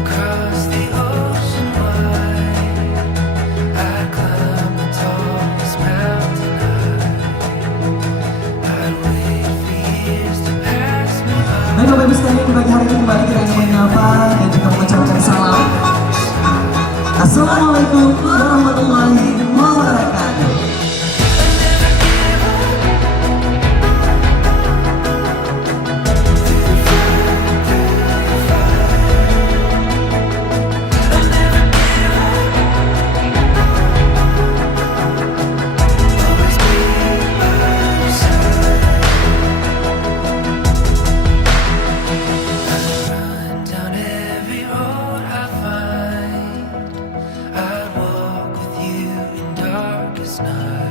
across the ocean wide. I'd climb the tallest mountain high. I'd wait for years to pass me by. Baik Bapak Ibu sekalian, di pagi hari ini kembali kita akan menyapa dan juga mengucapkan salam. Assalamualaikum warahmatullahi wabarakatuh. Night.